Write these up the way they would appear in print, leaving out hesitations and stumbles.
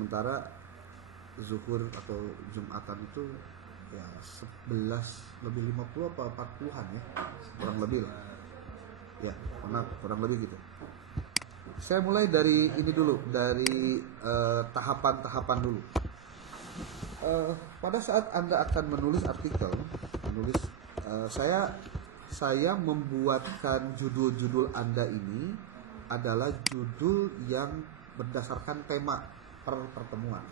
Sementara zuhur atau jumatan itu ya 11 lebih 50 apa 40-an ya, kurang lebih lah ya, kurang lebih gitu. Saya mulai dari ini dulu, dari tahapan-tahapan dulu. Pada saat Anda akan menulis artikel, saya membuatkan judul-judul Anda ini adalah judul yang berdasarkan tema pertemuan.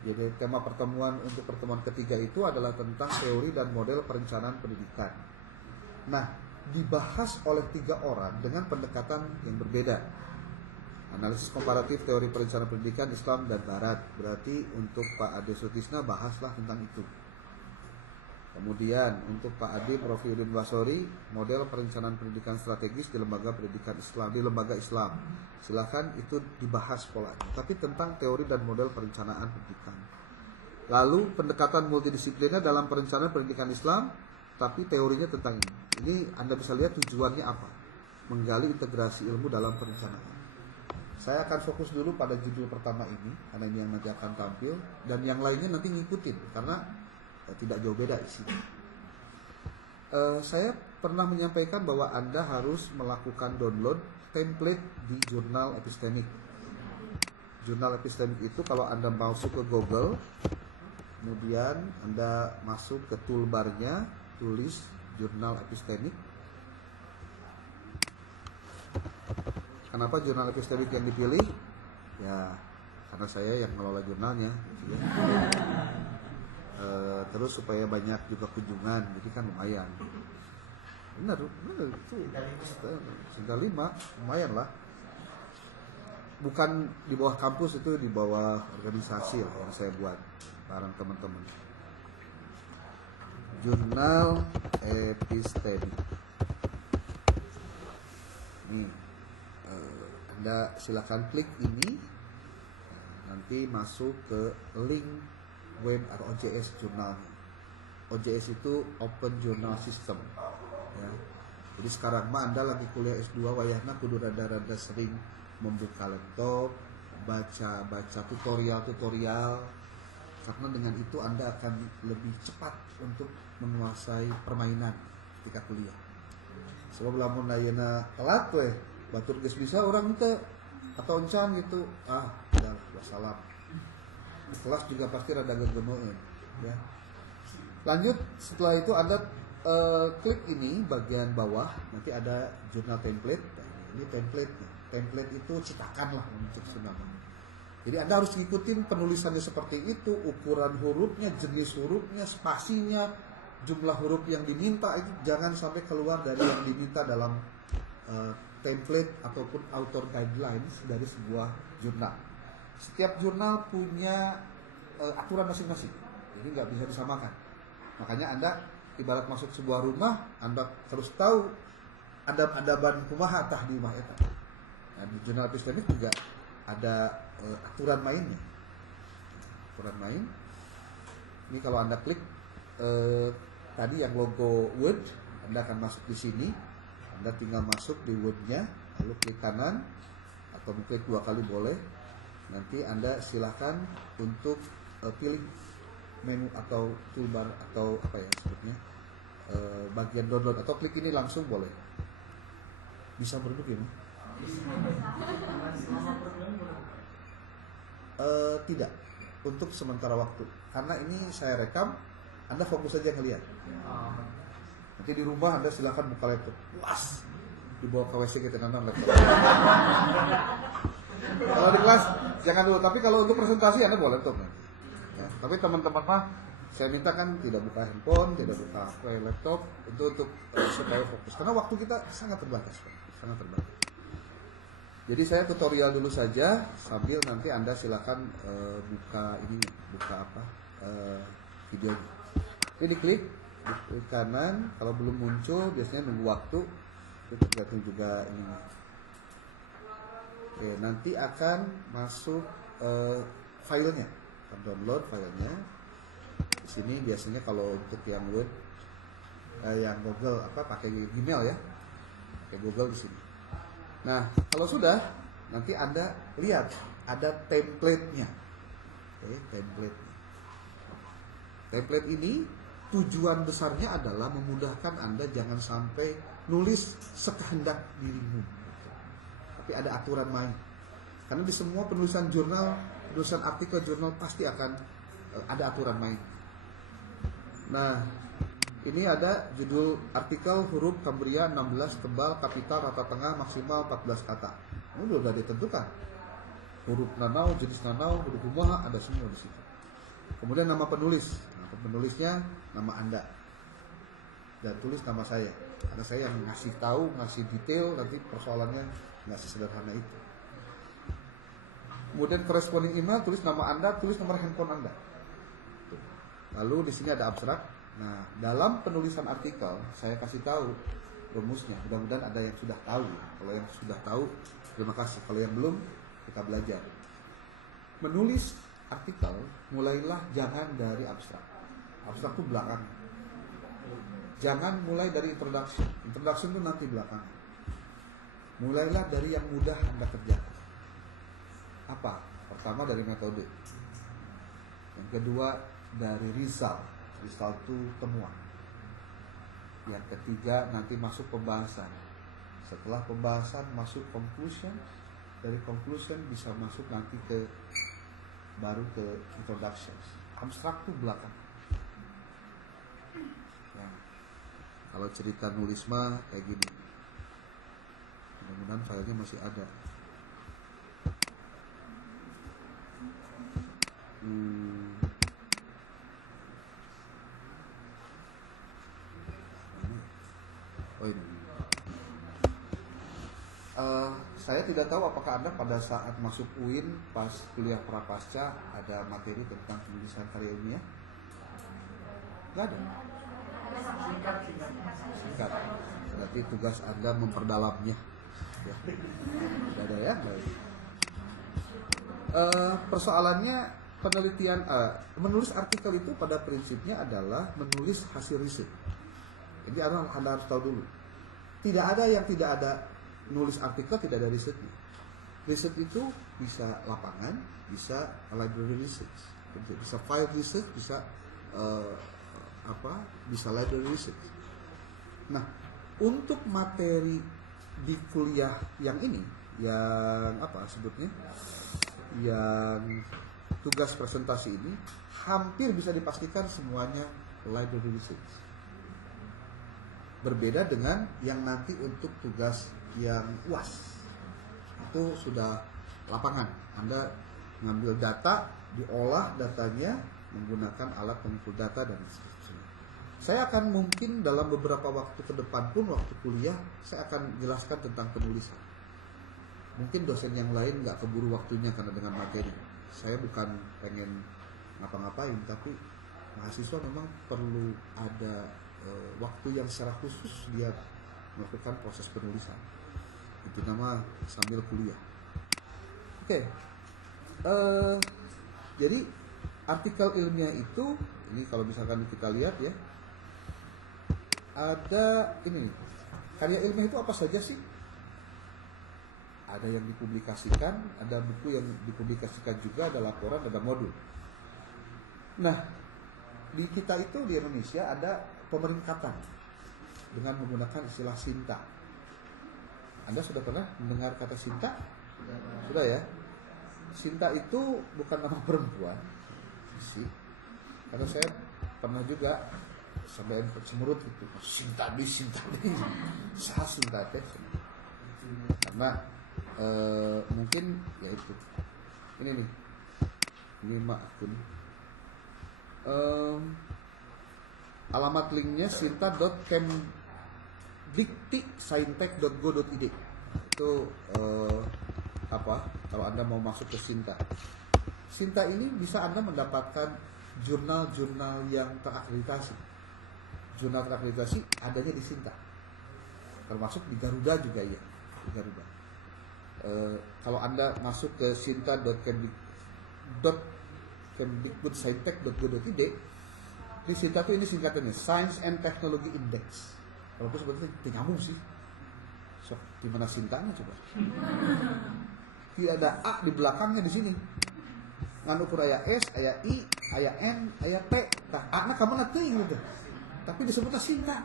Jadi tema pertemuan untuk pertemuan ketiga itu adalah tentang teori dan model perencanaan pendidikan. Nah, dibahas oleh 3 orang dengan pendekatan yang berbeda. Analisis komparatif teori perencanaan pendidikan Islam dan Barat. Berarti untuk Pak Ade Sutisna bahaslah tentang itu. Kemudian untuk Pak Ade Profiludin Basori, model perencanaan pendidikan strategis di lembaga pendidikan Islam, di lembaga Islam. Silakan itu dibahas polanya, tapi tentang teori dan model perencanaan pendidikan. Lalu pendekatan multidisiplinnya dalam perencanaan pendidikan Islam, tapi teorinya tentang ini. Ini Anda bisa lihat tujuannya apa? Menggali integrasi ilmu dalam perencanaan. Saya akan fokus dulu pada judul pertama ini, karena ini yang nanti akan tampil, dan yang lainnya nanti ngikutin, karena tidak jauh beda isinya. Saya pernah menyampaikan bahwa Anda harus melakukan download template di jurnal epistemik. Jurnal epistemik itu kalau Anda masuk ke Google, kemudian Anda masuk ke toolbarnya, tulis jurnal epistemik. Kenapa jurnal epistemik yang dipilih? Ya, karena saya yang mengelola jurnalnya, gitu ya. Terus supaya banyak juga kunjungan, jadi kan lumayan. Benar itu tinggal 5, lumayan lah. Bukan di bawah kampus, itu di bawah organisasi lah yang saya buat bareng teman-teman. Jurnal epistemik. Nih, Anda silakan klik ini, nanti masuk ke link web atau OJS jurnalnya. OJS itu Open Journal System ya. Jadi sekarang mah Anda lagi kuliah S2, wayahna kudu rada-rada sering membuka laptop, baca tutorial, karena dengan itu Anda akan lebih cepat untuk menguasai permainan ketika kuliah. Sebab lamun ayeuna telat weh, batur geus bisa orang teh atau encan gitu. Udah wassalam. Di kelas juga pasti rada gegemeun ya. Lanjut, setelah itu Anda klik ini bagian bawah, nanti ada jurnal template. Ini template itu cetakan lah untuk senama. Jadi Anda harus ngikutin penulisannya seperti itu, ukuran hurufnya, jenis hurufnya, spasinya, jumlah huruf yang diminta itu jangan sampai keluar dari yang diminta dalam template ataupun author guidelines dari sebuah jurnal. Setiap jurnal punya aturan masing-masing, jadi nggak bisa disamakan. Makanya Anda ibarat masuk sebuah rumah, Anda harus tahu adab-adaban kumaha tah di rumah eta. Nah, di jurnal epistemik juga ada aturan mainnya. Aturan main. Ini kalau Anda klik tadi yang logo Word, Anda akan masuk di sini. Anda tinggal masuk di Word-nya, lalu klik kanan atau klik 2 kali boleh. Nanti Anda silakan untuk pilih menu atau toolbar atau apa ya sebutnya, bagian download, atau klik ini langsung boleh. Bisa berduduk ini? Tidak, untuk sementara waktu, karena ini saya rekam. Anda fokus saja ngelihat. Nanti di rumah Anda silakan buka laptop, puas dibawa ke WC kita nonton laptop. Kalau di kelas jangan dulu, tapi kalau untuk presentasi Anda bawa laptop nanti. Ya, tapi teman-teman mah saya minta kan tidak buka handphone, tidak buka laptop, itu untuk supaya fokus, karena waktu kita sangat terbatas. Jadi saya tutorial dulu saja, sambil nanti Anda silakan buka videonya. Jadi klik kanan, kalau belum muncul biasanya nunggu waktu, itu tergantung juga ini. Oke, nanti akan masuk filenya, akan download filenya. Di sini biasanya kalau untuk yang Word, yang Google pakai Gmail ya, pakai Google di sini. Nah, kalau sudah, nanti Anda lihat ada template-nya. Oke, template-nya. Template ini tujuan besarnya adalah memudahkan Anda jangan sampai nulis sekehendak dirimu. Tapi ada aturan main. Karena di semua penulisan jurnal, penulisan artikel jurnal pasti akan ada aturan main. Nah, ini ada judul artikel huruf Cambria 16 tebal kapital rata tengah maksimal 14 kata. Ini sudah ditentukan. Huruf nanau, jenis nanau, huruf kumaha ada semua di situ. Kemudian nama penulis. Nah, penulisnya nama Anda. Dan tulis nama saya. Karena saya yang ngasih tahu, ngasih detail, nanti persoalannya nggak sesederhana itu. Kemudian corresponding email, tulis nama Anda, tulis nomor handphone Anda. Lalu di sini ada abstrak. Nah, dalam penulisan artikel saya kasih tahu rumusnya. Mudah-mudahan ada yang sudah tahu. Kalau yang sudah tahu, terima kasih. Kalau yang belum, kita belajar. Menulis artikel, mulailah jangan dari abstrak. Abstrak itu belakang. Jangan mulai dari introduction. Introduction itu nanti belakang. Mulailah dari yang mudah Anda kerjakan. Apa? Pertama dari metode. Yang kedua dari result. Result itu temuan. Yang ketiga nanti masuk pembahasan. Setelah pembahasan masuk conclusion. Dari conclusion bisa masuk nanti baru ke introduction. Abstrak itu belakang. Ya. Kalau cerita nulis mah kayak gini. Mudah-mudahan filenya masih ada. Oh ini. Saya tidak tahu apakah Anda pada saat masuk UIN pas kuliah prapasca ada materi tentang penulisan karya ilmiah? Nggak ada. Singkat. Berarti tugas Anda memperdalamnya. Ya. Tidak ada ya. Baik. Persoalannya penelitian menulis artikel itu pada prinsipnya adalah menulis hasil riset. Jadi Anda harus tahu dulu. Tidak ada yang tidak ada nulis artikel tidak ada risetnya. Riset itu bisa lapangan, bisa library research, bisa file research, bisa bisa library research. Nah, untuk materi di kuliah yang ini, yang apa sebutnya, yang tugas presentasi ini, hampir bisa dipastikan semuanya library research. Berbeda dengan yang nanti untuk tugas yang UAS itu sudah lapangan. Anda mengambil data, diolah datanya menggunakan alat pengumpulan data dan sebagainya. Saya akan mungkin dalam beberapa waktu ke depan pun waktu kuliah saya akan jelaskan tentang penulisan. Mungkin dosen yang lain nggak keburu waktunya karena dengan materi. Saya bukan pengen ngapa-ngapain, tapi mahasiswa memang perlu ada waktu yang secara khusus dia melakukan proses penulisan. Itu nama sambil kuliah. Oke. Jadi artikel ilmiah itu, ini kalau misalkan kita lihat ya, ada ini karya ilmiah itu apa saja sih? Ada yang dipublikasikan, ada buku yang dipublikasikan juga, ada laporan, ada modul. Nah, di kita itu di Indonesia ada pemeringkatan dengan menggunakan istilah Sinta. Anda sudah pernah mendengar kata Sinta? Sudah ya? Sinta itu bukan nama perempuan sih. Karena saya pernah juga sampai cemberut itu Sinta di. Saya Sinta teh. Karena mungkin ya itu. Ini nih. Ini akun. Alamat linknya sinta.kemdikti.saintek.go.id. Itu kalau Anda mau masuk ke Sinta. Sinta ini bisa Anda mendapatkan jurnal-jurnal yang terakreditasi. Jurnal terakreditasi adanya di Sinta. Termasuk di Garuda juga ya. Di Garuda. Kalau Anda masuk ke sinta.kemdikbud.saintek.go.id, di Sinta itu ini singkatannya Science and Technology Index. Kalau itu sebetulnya nyambung sih. So, di mana Sintanya coba? tidak ada A di belakangnya di sini. Ngan ukur aya S, aya I, aya N, aya T. Tah A na kamana teuing gitu. Tapi disebutnya Sinta.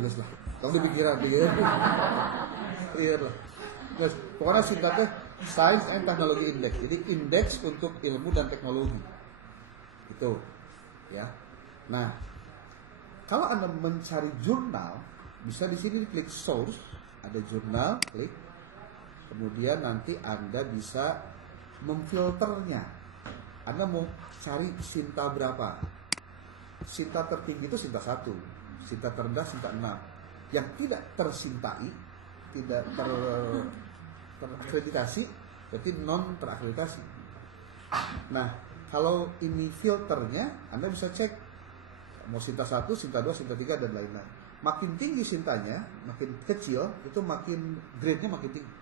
Geus lah. Tong dipikiran. Clear lah. Geus, pokoknya Sinta teh Science and Technology Index. Jadi indeks untuk ilmu dan teknologi. Itu. Ya. Nah, kalau Anda mencari jurnal, bisa di sini klik source, ada jurnal, klik. Kemudian nanti Anda bisa memfilternya. Anda mau cari Sinta berapa? Sinta tertinggi itu Sinta 1, Sinta terendah Sinta 6. Yang tidak tersintai, tidak terakreditasi, berarti non terakreditasi. Nah, kalau ini filternya, Anda bisa cek mau Sinta 1, Sinta 2, Sinta 3 dan lain-lain. Makin tinggi Sintanya, makin kecil, itu makin grade-nya makin tinggi.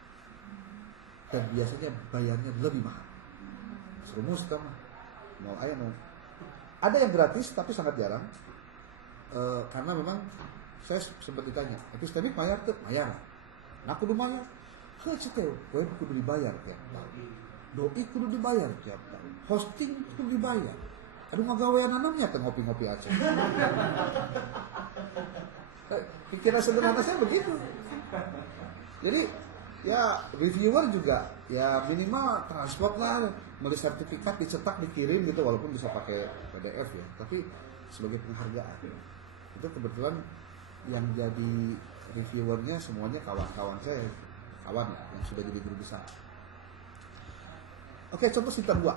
Dan biasanya bayarnya lebih mahal. Serumus kan? Mau ayah mau. Ada yang gratis tapi sangat jarang. Karena memang saya sempat ditanya, epistemik bayar tuh? Bayar. Nah kudu bayar. Heuh teh, we kudu dibayar tiap tahun. Doi kudu dibayar tiap tahun. Hosting kudu dibayar. Aduh ngagawean anamnya teh ngopi-ngopi aja. Pikiran sederhana saya begitu. Jadi ya reviewer juga ya minimal transport lah, beli sertifikat dicetak dikirim gitu walaupun bisa pakai PDF ya. Tapi sebagai penghargaan. Itu kebetulan yang jadi reviewernya semuanya kawan-kawan saya, kawan yang sudah jadi guru besar. Oke, contoh Sinta 2.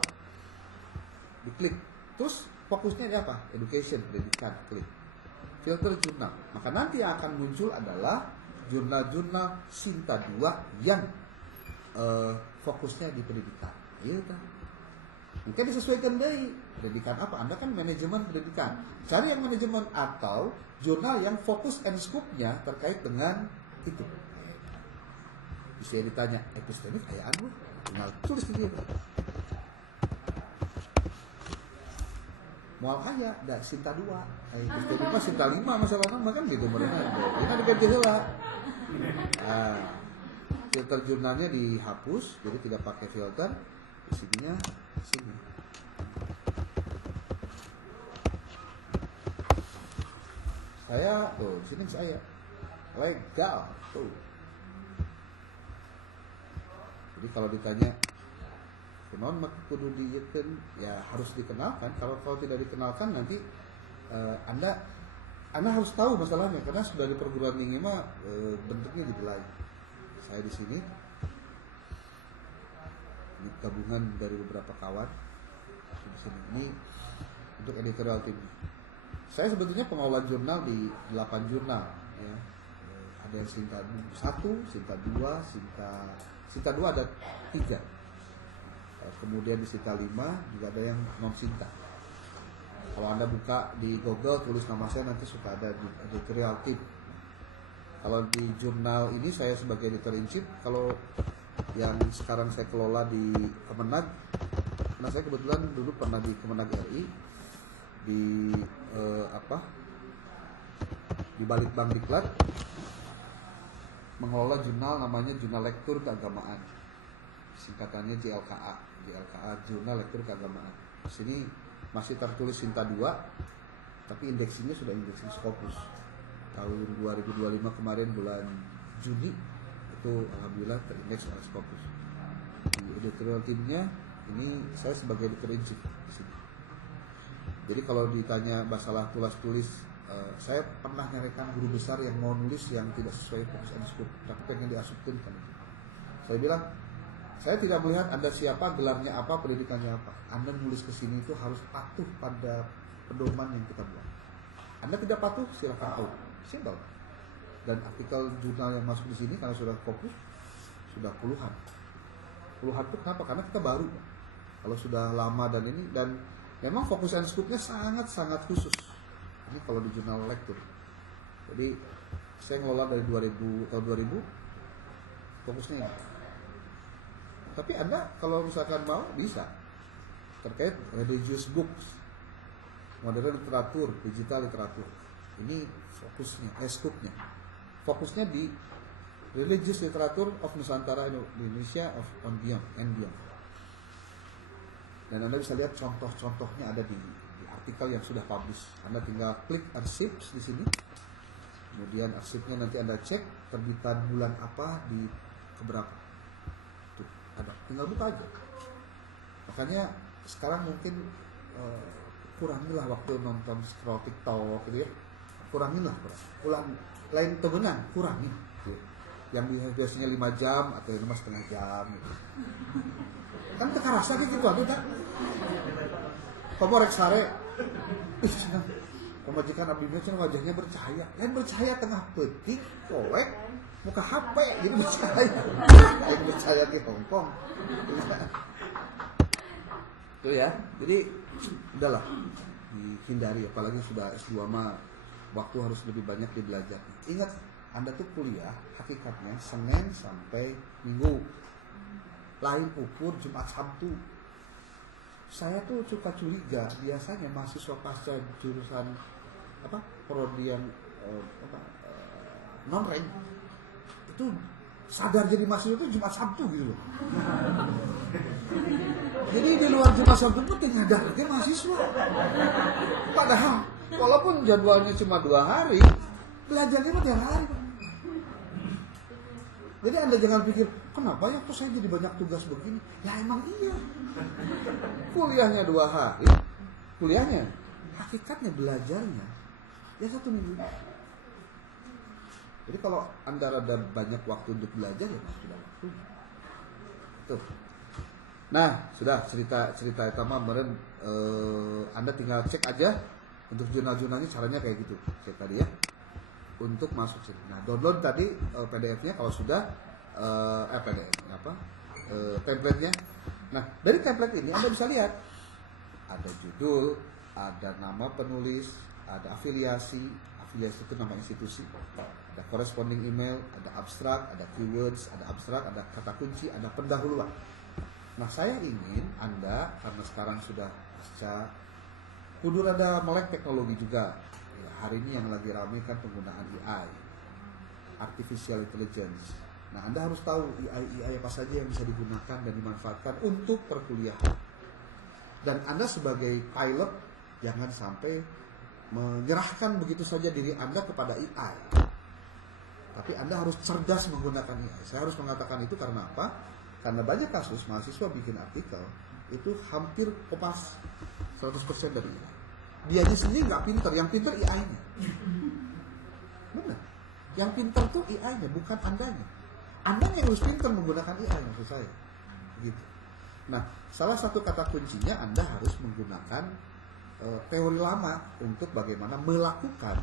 Diklik. Terus fokusnya ini apa? Education, pendidikan, klik. Filter jurnal. Maka nanti yang akan muncul adalah jurnal-jurnal Sinta 2 yang fokusnya di pendidikan. Iya kan? Mungkin disesuaikan dari pendidikan apa? Anda kan manajemen pendidikan. Cari yang manajemen atau jurnal yang fokus and scope-nya terkait dengan itu. Bisa ditanya, epistemik kayak anu? Tinggal tulis di dia. Moal aya da Sinta 2. Epistemik mah Sinta 5 masalahna mah kan gitu mereka. Ini kan diganti heula. Nah, filter jurnalnya dihapus, jadi tidak pakai filter. Isinya sini. Saya tuh, sini saya legal tuh. Jadi kalau ditanya kunaon maka kudu dieukeun ya harus dikenalkan. Kalau tidak dikenalkan nanti Anda harus tahu masalahnya karena sudah di perguruan tinggi mah bentuknya jadi lain. Saya di sini ini gabungan dari beberapa kawan di sini. Ini untuk editorial tim. Saya sebetulnya pengelola jurnal di 8 jurnal ya. Ada yang Sinta 1, Sinta 2, Sinta 2 ada 3. Kemudian di Sinta 5 juga ada yang non Sinta. Kalau Anda buka di Google tulis nama saya nanti suka ada di editorial tim. Kalau di jurnal ini saya sebagai editor in chief. Kalau yang sekarang saya kelola di Kemenag, nah saya kebetulan dulu pernah di Kemenag RI di di Balitbang Diklat mengelola jurnal namanya Jurnal Lektur Keagamaan, singkatannya JLKA, Jurnal Lektur Keagamaan. Di sini masih tertulis Sinta 2, tapi indeksinya sudah indeks Scopus. Tahun 2025 kemarin bulan Juni itu alhamdulillah terindeks oleh Scopus. Di editorial timnya ini saya sebagai editor in chief di sini. Jadi kalau ditanya masalah tulis, saya pernah nyarekan guru besar yang mau nulis yang tidak sesuai fokus and scope, tapi pengen diasupkan kan. Saya bilang, saya tidak melihat Anda siapa, gelarnya apa, pendidikannya apa. Anda nulis ke sini itu harus patuh pada pedoman yang kita buat. Anda tidak patuh, silakan out. Simple. Dan artikel jurnal yang masuk di sini karena sudah fokus sudah puluhan. Puluhan itu kenapa? Karena kita baru. Kalau sudah lama dan ini dan memang fokus and scope-nya sangat-sangat khusus. Ini kalau di jurnal lektur. Jadi saya ngelola dari tahun 2000 fokusnya ini. Tapi Anda kalau misalkan mau bisa terkait religious books, modern literatur, digital literatur. Ini fokusnya, scope-nya. Fokusnya di Religious Literature of Nusantara Indonesia and Beyond. Dan Anda bisa lihat contoh-contohnya ada di artikel yang sudah publish. Anda tinggal klik archives di sini. Kemudian arsipnya nanti Anda cek terbitan bulan apa di keberapa. Tuh, ada. Tinggal buka aja. Makanya sekarang mungkin kurangilah waktu nonton scroll TikTok gitu ya. Kurangilah. Lain tebenan, kurangi. Gitu. Yang biasanya 5 jam atau 5,5 jam gitu. Kan teka rasa kayak gitu aduh tak. Kamu rek sare. Ih, cenah. Pemajikan abdi cenah wajahnya bercahaya. Lain bercahaya tengah peuting, kolek, muka HP gitu bercahaya. Lain bercahaya ke Hongkong. Tuh ya. Jadi udahlah dihindari, apalagi sudah S2 mah waktu harus lebih banyak dibelajar. Ingat, Anda tuh kuliah hakikatnya Senin sampai Minggu. Lain ukur Jumat Sabtu. Saya tuh suka curiga, biasanya mahasiswa pasca jurusan prodi yang non-rank itu sadar jadi mahasiswa itu Jumat Sabtu gitu loh. Jadi di luar Jumat Sabtu pun tinggal dia mahasiswa. Padahal walaupun jadwalnya cuma 2 hari, belajarnya mah tiap hari, Pak. Jadi Anda jangan pikir, kenapa ya kok saya jadi banyak tugas begini? Ya emang iya. Kuliahnya 2 hari, kuliahnya, hakikatnya belajarnya ya 1 minggu. Jadi kalau Anda ada banyak waktu untuk belajar ya pasti ada waktu. Tuh. Nah, sudah cerita utama kemarin Anda tinggal cek aja untuk jurnal-jurnalnya caranya kayak gitu. Cek tadi ya. Untuk masuk sini. Nah, download tadi PDF-nya kalau sudah template-nya. Nah, dari template ini Anda bisa lihat ada judul, ada nama penulis, ada afiliasi itu nama institusi, ada corresponding email, ada abstrak, ada keywords, ada abstrak, ada kata kunci, ada pendahuluan. Nah, saya ingin Anda karena sekarang sudah pasca kudu ada melek teknologi juga. Hari ini yang lagi ramai kan penggunaan AI, Artificial Intelligence. Nah, Anda harus tahu AI apa saja yang bisa digunakan dan dimanfaatkan untuk perkuliahan. Dan Anda sebagai pilot jangan sampai menyerahkan begitu saja diri Anda kepada AI. Tapi Anda harus cerdas menggunakan AI. Saya harus mengatakan itu karena apa? Karena banyak kasus mahasiswa bikin artikel itu hampir kopas 100% dari AI. Dianya sendiri nggak pinter, yang pinter AI-nya. Benar. Yang pinter tuh AI-nya, bukan Andanya. Anda yang harus pinter menggunakan AI maksud saya. Begitu. Nah, salah satu kata kuncinya Anda harus menggunakan teori lama untuk bagaimana melakukan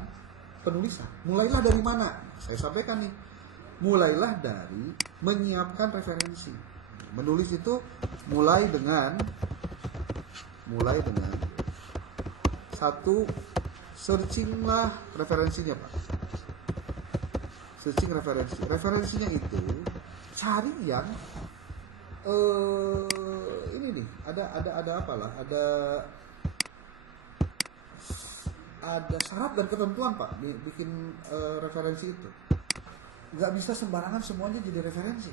penulisan. Mulailah dari mana? Saya sampaikan nih. Mulailah dari menyiapkan referensi. Menulis itu mulai dengan satu, searchinglah referensinya, Pak. Searching referensi. Referensinya itu cari yang ini nih, ada apalah, ada syarat dan ketentuan, Pak, bikin referensi itu. Nggak bisa sembarangan semuanya jadi referensi.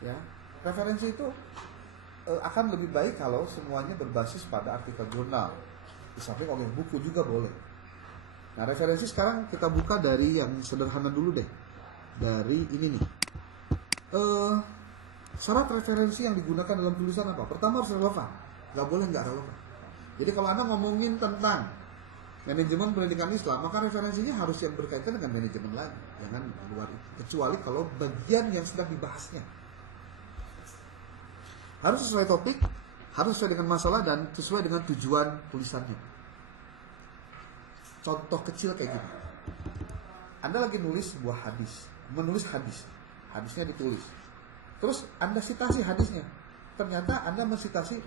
Ya, referensi itu akan lebih baik kalau semuanya berbasis pada artikel jurnal. Di samping oleh buku juga boleh. Nah, referensi sekarang kita buka dari yang sederhana dulu deh. Dari ini nih. Syarat referensi yang digunakan dalam tulisan apa? Pertama harus relevan. Nggak boleh nggak relevan. Jadi kalau Anda ngomongin tentang manajemen pendidikan Islam, maka referensinya harus yang berkaitan dengan manajemen lagi. Jangan luar itu. Kecuali kalau bagian yang sedang dibahasnya. Harus sesuai topik, harus sesuai dengan masalah, dan sesuai dengan tujuan tulisannya. Contoh kecil kayak gini. Anda lagi nulis sebuah hadis, menulis hadis. Hadisnya ditulis. Terus Anda citasi hadisnya. Ternyata Anda mensitasi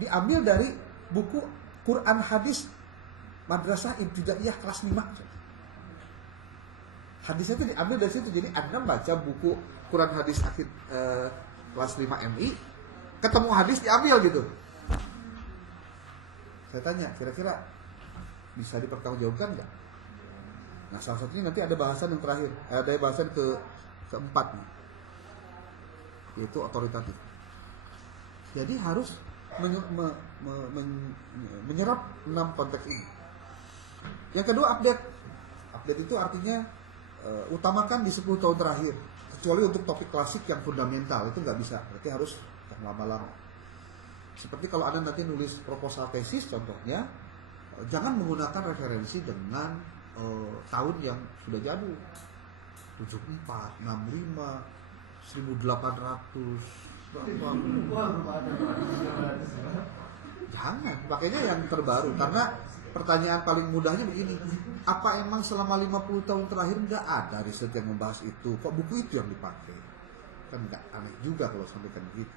diambil dari buku Quran hadis Madrasah Ibtidaiyah kelas 5. Hadisnya itu diambil dari situ. Jadi Anda baca buku Quran hadis akhir kelas 5 MI, ketemu hadis diambil gitu. Saya tanya, kira-kira bisa dipertanggungjawabkan nggak? Nah, salah satunya nanti ada bahasan yang terakhir, ada bahasan keempat nih, yaitu otoritatif. Jadi harus menyerap 6 konteks ini. Yang kedua, update. Update itu artinya utamakan di 10 tahun terakhir, kecuali untuk topik klasik yang fundamental itu nggak bisa, berarti harus yang lama-lama. Seperti kalau Anda nanti nulis proposal tesis contohnya, jangan menggunakan referensi dengan tahun yang sudah jadul, 74, 65, 1800. Jangan, pakainya yang terbaru. Karena pertanyaan paling mudahnya begini, apa emang selama 50 tahun terakhir nggak ada riset yang membahas itu? Kok buku itu yang dipakai? Kan nggak, aneh juga kalau sampaikan begitu.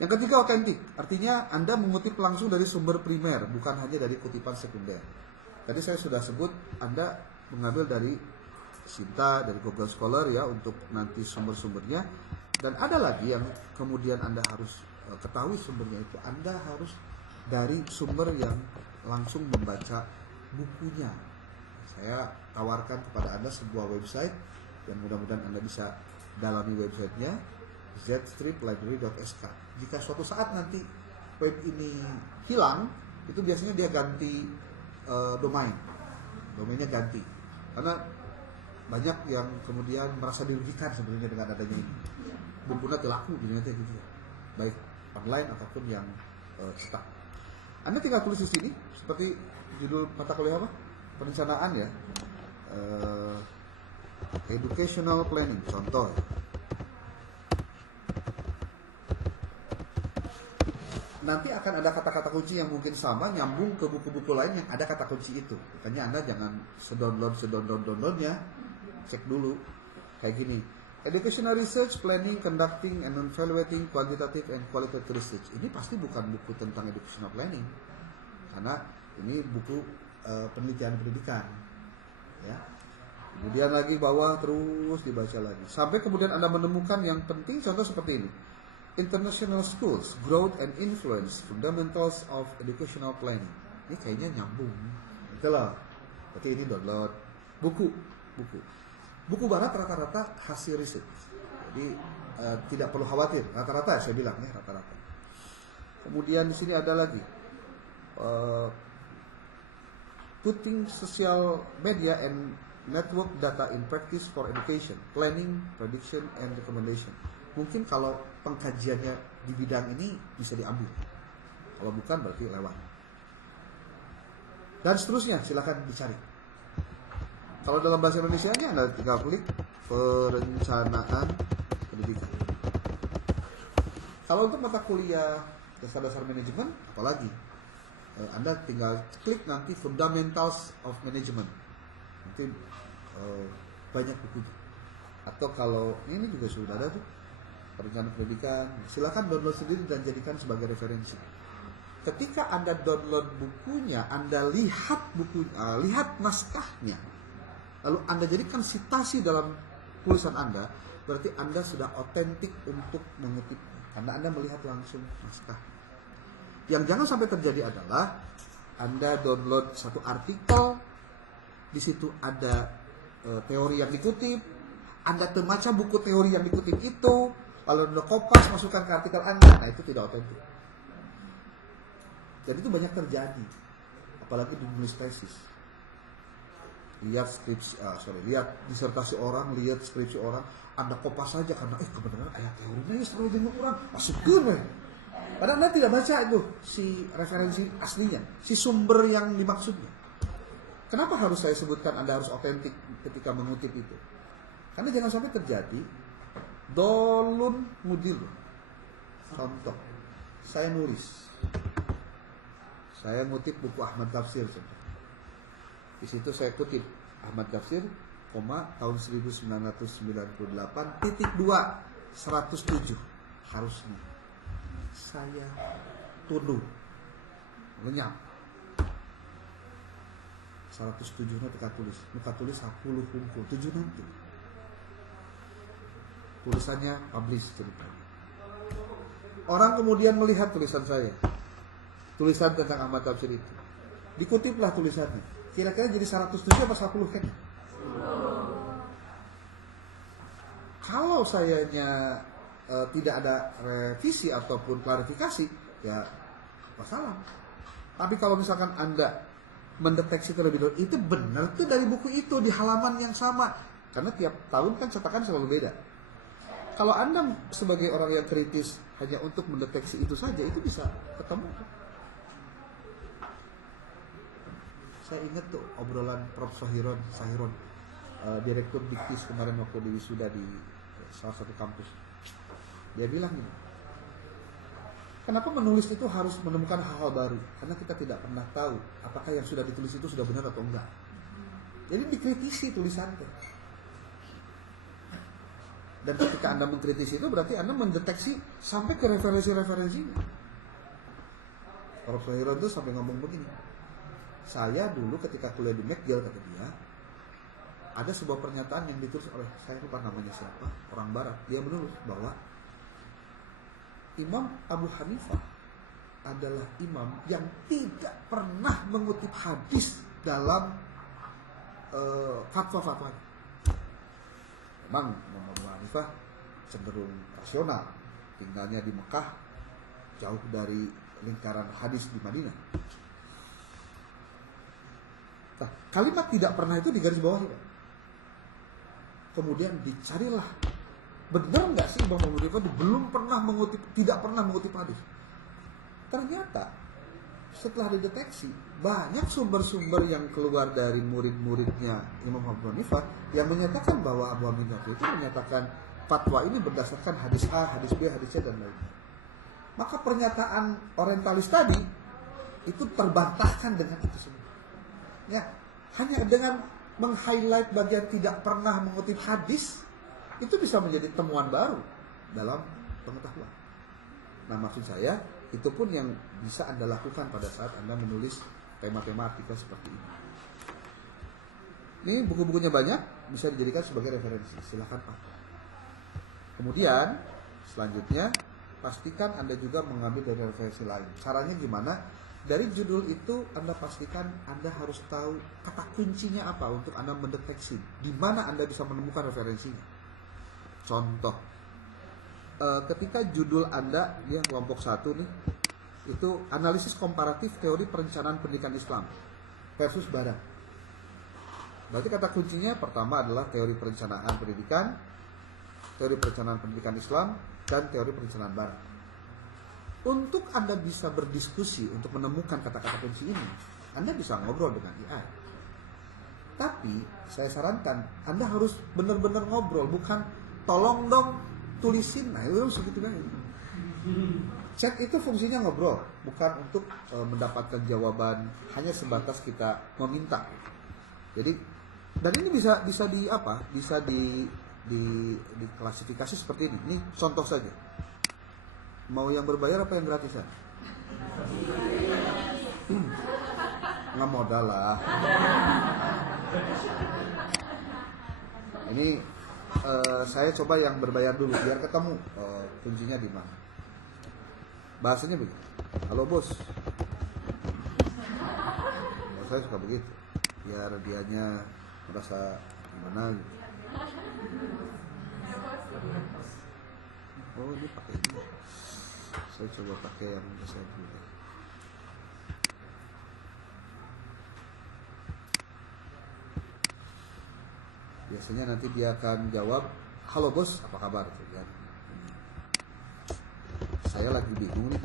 Yang ketiga, otentik. Artinya Anda mengutip langsung dari sumber primer, bukan hanya dari kutipan sekunder. Tadi saya sudah sebut, Anda mengambil dari Sinta, dari Google Scholar ya, untuk nanti sumber-sumbernya. Dan ada lagi yang kemudian Anda harus ketahui sumbernya itu. Anda harus dari sumber yang langsung membaca bukunya. Saya tawarkan kepada Anda sebuah website yang mudah-mudahan Anda bisa dalami websitenya, zstriplibrary.sk. Jika suatu saat nanti web ini hilang, itu biasanya dia ganti domainnya ganti. Karena banyak yang kemudian merasa dirugikan sebenarnya dengan adanya ini. Bukunya laku jadinya gitu ya. Baik online ataupun yang cetak. Anda tinggal tulis di sini seperti judul mata kuliah apa? Perencanaan ya. Educational planning contoh ya. Nanti akan ada kata-kata kunci yang mungkin sama nyambung ke buku-buku lain yang ada kata kunci itu. Makanya Anda jangan sedownloadnya, cek dulu kayak gini. Educational research, planning, conducting, and evaluating quantitative and qualitative research. Ini pasti bukan buku tentang educational planning, karena ini buku penelitian pendidikan. Ya. Kemudian lagi bawah terus dibaca lagi, sampai kemudian Anda menemukan yang penting. Contoh seperti ini. International Schools, Growth and Influence, Fundamentals of Educational Planning. Ini kayaknya nyambung. Itulah. Oke, ini download buku. Buku barat rata-rata hasil riset. Jadi tidak perlu khawatir. Rata-rata saya bilang ya, rata-rata. Kemudian di sini ada lagi putting social media and network data in practice for education, planning, prediction, and recommendation. Mungkin kalau pengkajiannya di bidang ini bisa diambil. Kalau bukan berarti lewat. Dan seterusnya silakan dicari. Kalau dalam bahasa Indonesianya Anda tinggal klik perencanaan pendidikan. Kalau untuk mata kuliah dasar-dasar manajemen, apalagi Anda tinggal klik nanti Fundamentals of Management. Nanti banyak bukunya. Atau kalau ini juga sudah ada tuh, perencanaan pendidikan, silakan download sendiri dan jadikan sebagai referensi. Ketika Anda download bukunya, Anda lihat lihat naskahnya, lalu Anda jadikan citasi dalam tulisan Anda, berarti Anda sudah otentik untuk mengutip, karena Anda melihat langsung naskah. Yang jangan sampai terjadi adalah Anda download satu artikel, di situ ada teori yang dikutip, Anda membaca buku teori yang dikutip itu, lalu Anda kopas masukkan ke artikel Anda, nah itu tidak otentik. Jadi itu banyak terjadi, apalagi di nulis tesis. Lihat lihat disertasi orang, lihat skripsi orang, Anda kopas saja karena kebenaran ayat teorinya ya terlalu jenguk orang, masukkan weh. Padahal Anda tidak baca itu si referensi aslinya, si sumber yang dimaksudnya. Kenapa harus saya sebutkan Anda harus otentik ketika mengutip itu? Karena jangan sampai terjadi dolun mudil. Contoh, saya nulis, saya ngutip buku Ahmad Tafsir. Di situ saya kutip Ahmad Tafsir, tahun 1998, titik 2, 107. Harusnya saya tuduh lenyap 107 nuka tulis 10 kumpul 7 nanti tulisannya publish ceritanya. Orang kemudian melihat tulisan saya, tulisan tentang Ahmad Tafsir itu, dikutiplah tulisannya, kira-kira jadi 107 apa 10 kan? Kalau sayanya tidak ada revisi ataupun klarifikasi, ya masalah. Tapi kalau misalkan Anda mendeteksi terlebih dahulu, itu benar tuh dari buku itu di halaman yang sama. Karena tiap tahun kan cetakan selalu beda. Kalau Anda sebagai orang yang kritis hanya untuk mendeteksi itu saja, itu bisa ketemu. Saya ingat tuh obrolan Prof. Sahiron, Direktur Diktis kemarin waktu di wisuda di salah satu kampus. Dia bilang gini, kenapa menulis itu harus menemukan hal-hal baru? Karena kita tidak pernah tahu apakah yang sudah ditulis itu sudah benar atau enggak. Jadi dikritisi tulisannya. Dan ketika Anda mengkritisi itu berarti Anda mendeteksi sampai ke referensi-referensinya. Prof. Sahiron itu sampai ngomong begini, saya dulu ketika kuliah di McGill, kata dia, ada sebuah pernyataan yang ditulis oleh, saya lupa namanya siapa, orang barat. Dia menulis bahwa Imam Abu Hanifah adalah imam yang tidak pernah mengutip hadis dalam fatwa-fatwanya. Memang Imam Abu Hanifah cenderung rasional, tinggalnya di Mekah, jauh dari lingkaran hadis di Madinah. Nah, kalimat tidak pernah itu digaris bawahi, Pak. Kemudian dicarilah, benar nggak sih Imam Abu Hanifah itu tidak pernah mengutip hadis? Ternyata setelah dideteksi, banyak sumber-sumber yang keluar dari murid-muridnya Imam Abu Hanifah yang menyatakan bahwa Abu Hanifah itu menyatakan fatwa ini berdasarkan hadis A, hadis B, hadis C, dan lainnya. Maka pernyataan orientalis tadi itu terbantahkan dengan itu semua. Ya, hanya dengan meng-highlight bagian tidak pernah mengutip hadis, itu bisa menjadi temuan baru dalam pengetahuan. Nah, maksud saya, itu pun yang bisa Anda lakukan pada saat Anda menulis tema-tema artikel seperti ini. Ini buku-bukunya banyak, bisa dijadikan sebagai referensi. Silahkan Pak. Kemudian, selanjutnya, pastikan Anda juga mengambil dari referensi lain. Caranya gimana? Dari judul itu Anda pastikan Anda harus tahu kata kuncinya apa untuk Anda mendeteksi di mana Anda bisa menemukan referensinya. Contoh, ketika judul Anda, dia kelompok 1 nih, itu analisis komparatif teori perencanaan pendidikan Islam versus Barat. Berarti kata kuncinya pertama adalah teori perencanaan pendidikan, teori perencanaan pendidikan Islam, dan teori perencanaan Barat. Untuk Anda bisa berdiskusi untuk menemukan kata-kata kunci ini, Anda bisa ngobrol dengan AI. Tapi saya sarankan Anda harus benar-benar ngobrol, bukan tolong dong tulisin. Nah, itu segitu kan. Chat itu fungsinya ngobrol, bukan untuk mendapatkan jawaban, hanya sebatas kita meminta. Jadi, dan ini bisa diklasifikasi seperti ini. Ini contoh saja. Mau yang berbayar apa yang gratisan? Nggak modal lah. Ini saya coba yang berbayar dulu biar ketemu kuncinya di mana. Bahasanya begitu. Halo bos. Saya suka begitu. Biar dianya merasa gimana gitu. Oh, ini pakai ini. Saya coba pakai yang saya dulu. Biasanya nanti dia akan jawab, halo bos, apa kabar? Ya. Saya lagi bingung nih.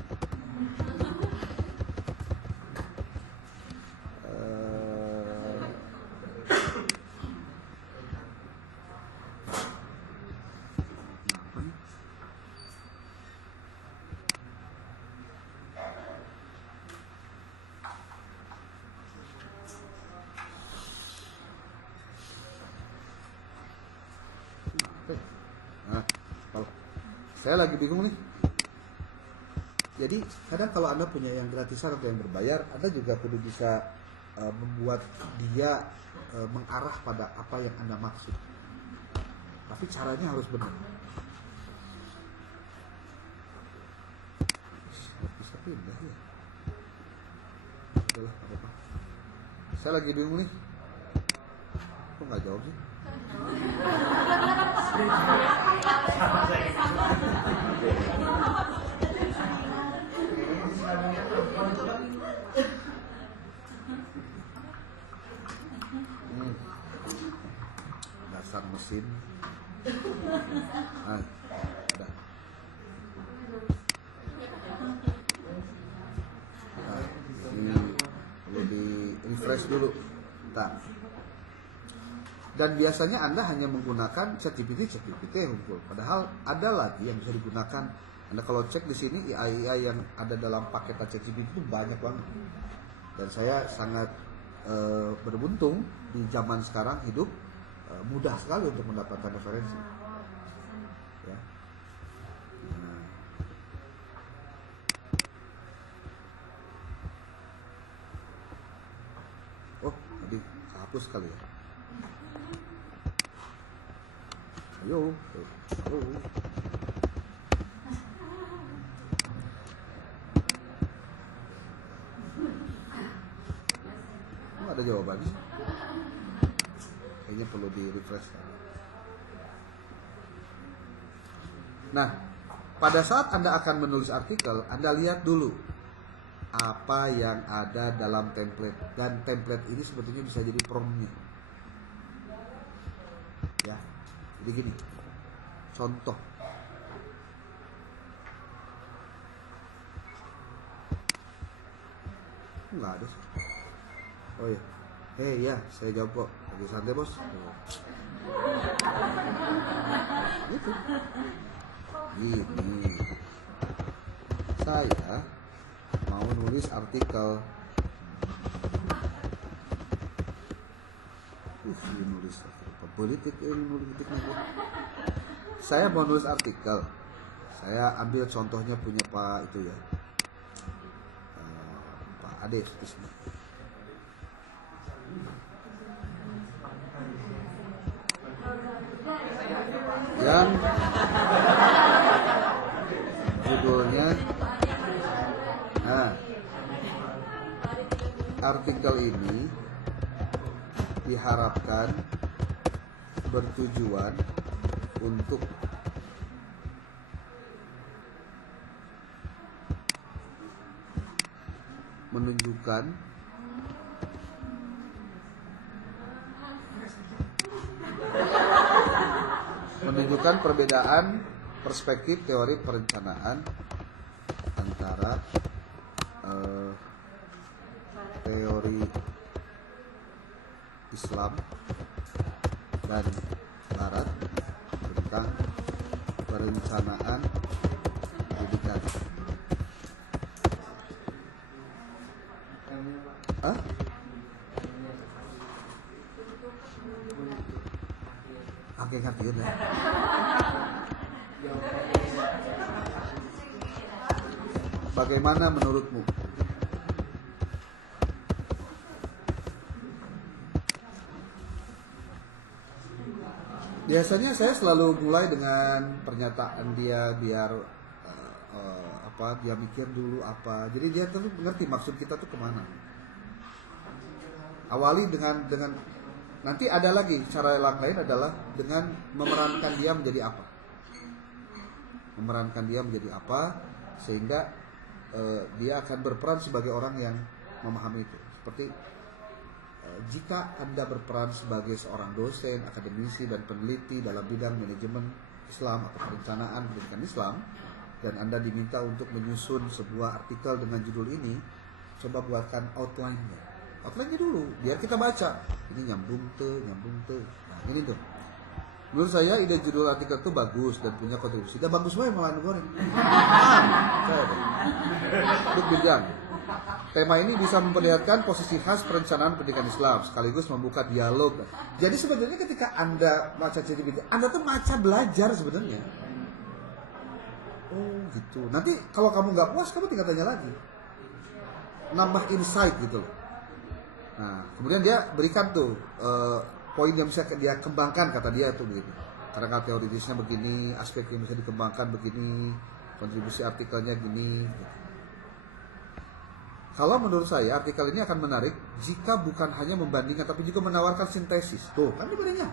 Saya lagi bingung nih. Jadi kadang kalau Anda punya yang gratisan atau yang berbayar, Anda juga perlu bisa membuat dia mengarah pada apa yang Anda maksud. Tapi caranya harus benar. Bisa pindah ya. Udahlah, apa-apa. Saya lagi bingung nih. Kok nggak jawab sih? Dasar mesin. Nah, ada. Nah, ini perlu di refresh dulu. Nah. Dan biasanya Anda hanya menggunakan ChatGPT hukum. Padahal ada lagi yang bisa digunakan. Anda kalau cek di sini AI yang ada dalam paket ChatGPT itu banyak banget. Dan saya sangat beruntung di zaman sekarang hidup mudah sekali untuk mendapatkan referensi. Ya. Nah. Oh, tadi hapus kali ya. Ayo. Ada jawabannya. Kayaknya perlu di refresh. Nah, pada saat Anda akan menulis artikel, Anda lihat dulu apa yang ada dalam template, dan template ini sebetulnya bisa jadi promptnya. Ya, jadi gini. Contoh. Enggak ada sih. Oh iya, ya, saya jawab kok. Lagi santai bos. Gitu. Gini, saya mau nulis artikel. Nulis apa? Politik nulis. Saya mau nulis artikel. Saya ambil contohnya punya Pak itu ya, Pak Ade Sutisna. Yang judulnya, artikel ini diharapkan bertujuan untuk menunjukkan perbedaan perspektif teori perencanaan antara teori Islam dan Barat tentang perencanaan pendidikan. Oke, ngerti ya. Bagaimana menurutmu? Biasanya saya selalu mulai dengan pernyataan dia biar dia mikir dulu apa. Jadi dia tentu mengerti maksud kita tuh kemana. Awali dengan nanti ada lagi cara yang lain adalah dengan memerankan dia menjadi apa. Memerankan dia menjadi apa sehingga dia akan berperan sebagai orang yang memahami itu. Seperti jika Anda berperan sebagai seorang dosen, akademisi dan peneliti dalam bidang manajemen Islam atau perencanaan pendidikan Islam, dan Anda diminta untuk menyusun sebuah artikel dengan judul ini, coba buatkan outline-nya. Outline-nya dulu, biar kita baca. Ini nyambung tuh. Nah, ini tuh. Menurut saya ide judul artikel itu bagus dan punya kontribusi. Dan bagus banget malah goreng. Saya deh. Untuk bidang. Tema ini bisa memperlihatkan posisi khas perencanaan pendidikan Islam sekaligus membuka dialog. Jadi sebenarnya ketika Anda baca ChatGPT, Anda tuh baca belajar sebenarnya. Oh gitu. Nanti kalau kamu nggak puas, kamu tinggal tanya lagi. Nambah insight gitu loh. Nah, kemudian dia berikan tuh poin yang bisa dia kembangkan, kata dia tuh begini. Karena teoritisnya begini, aspek yang bisa dikembangkan begini, kontribusi artikelnya gini. Gitu. Kalau menurut saya artikel ini akan menarik jika bukan hanya membandingkan tapi juga menawarkan sintesis. Tuh, kan ini bedanya.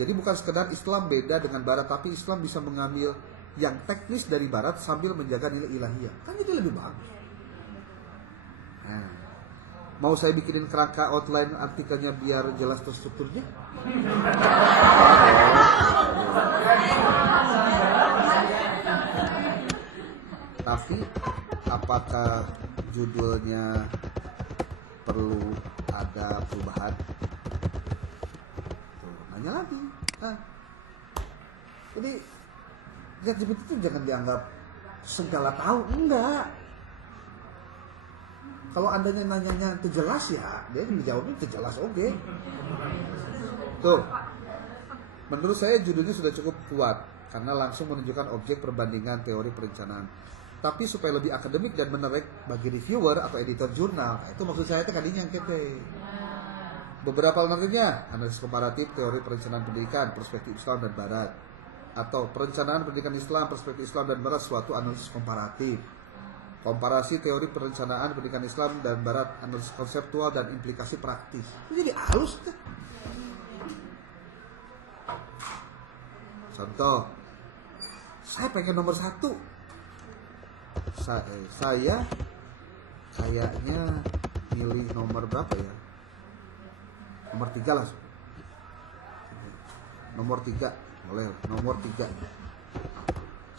Jadi bukan sekedar Islam beda dengan Barat, tapi Islam bisa mengambil yang teknis dari Barat sambil menjaga nilai ilahiyah. Kan itu lebih bagus. Nah, mau saya bikinin kerangka outline artikelnya biar jelas terstrukturnya? Tapi apakah judulnya perlu ada perubahan? Tuh, nanya lagi. Nah, jadi ChatGPT itu jangan dianggap segala tahu, enggak. Kalau andanya nanyanya itu jelas ya, dia menjawabnya itu jelas, oke. Tuh, menurut saya judulnya sudah cukup kuat karena langsung menunjukkan objek perbandingan teori perencanaan. Tapi supaya lebih akademik dan menarik bagi reviewer atau editor jurnal, nah, itu maksud saya tadinya yang kete. Beberapa alternatifnya, analisis komparatif teori perencanaan pendidikan, perspektif Islam dan Barat, atau perencanaan pendidikan Islam, perspektif Islam dan Barat, suatu analisis komparatif. Komparasi teori perencanaan pendidikan Islam dan Barat, analisis konseptual dan implikasi praktis. Itu jadi halus tuh. Contoh, saya pengen nomor 1. Saya kayaknya milih nomor berapa ya? Nomor 3 lah. Nomor 3, boleh. Nomor 3.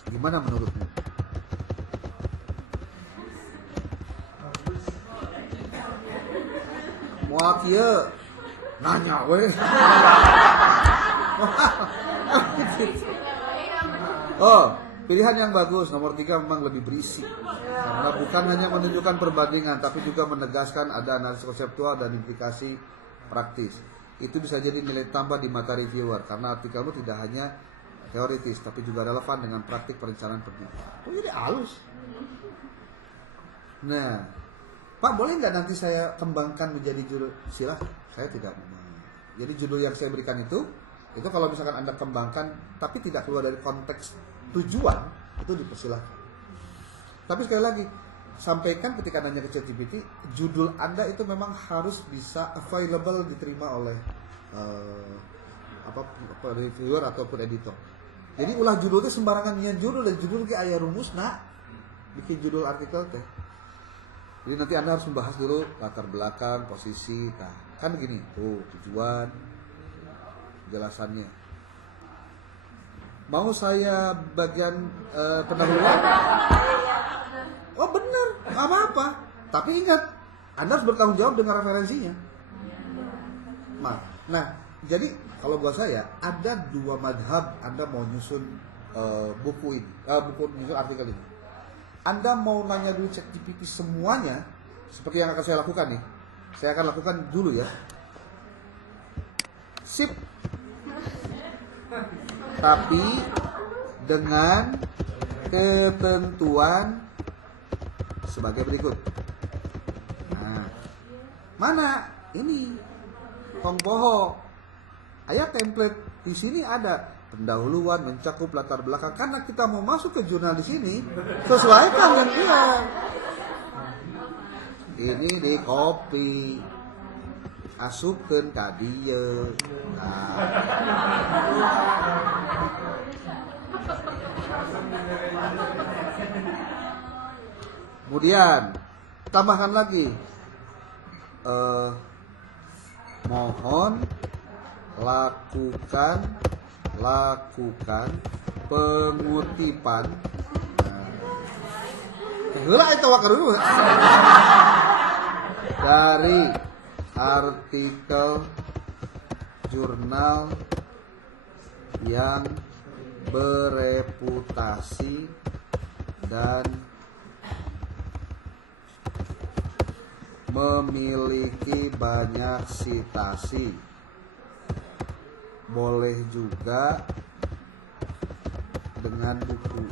Gimana menurutmu? Wah, kieu nanya we. Oh, pilihan yang bagus. Nomor 3 memang lebih berisi. Karena bukan hanya menunjukkan perbandingan, tapi juga menegaskan ada analisis konseptual dan implikasi praktis. Itu bisa jadi nilai tambah di mata reviewer, karena artikelmu tidak hanya teoritis, tapi juga relevan dengan praktik perencanaan pendidikan. Oh, jadi halus. Nah, Pak, boleh nggak nanti saya kembangkan menjadi judul? Silahkan, saya tidak mau. Jadi judul yang saya berikan itu kalau misalkan Anda kembangkan, tapi tidak keluar dari konteks tujuan, itu dipersilahkan. Tapi sekali lagi, sampaikan ketika nanya ke ChatGPT, judul Anda itu memang harus bisa available, diterima oleh reviewer ataupun editor. Jadi ulah judulnya sembarangan nyian judul, dan judul ke aya rumus nak bikin judul artikel teh. Jadi nanti Anda harus membahas dulu latar belakang, posisi, kan begini, tuh tujuan, jelasannya. Mau saya bagian pendahuluan? Oh bener, nggak apa-apa. Tapi ingat, Anda harus bertanggung jawab dengan referensinya. Nah, jadi kalau buat saya ada 2 madhab Anda mau nyusun buku ini, nyusun artikel ini. Anda mau nanya dulu ChatGPT semuanya, seperti yang akan saya lakukan nih. Saya akan lakukan dulu ya. Sip. Tapi dengan ketentuan sebagai berikut. Nah, mana ini? Tong poho. Ayat template di sini ada pendahuluan, mencakup latar belakang, karena kita mau masuk ke jurnal di sini, sesuaikan dengan dia. Ini di copy, asupkeun ka dieu. Nah. Kemudian tambahkan lagi, mohon lakukan pengutipan. Heula eta wakarun dari artikel jurnal yang bereputasi dan memiliki banyak sitasi. Boleh juga dengan buku.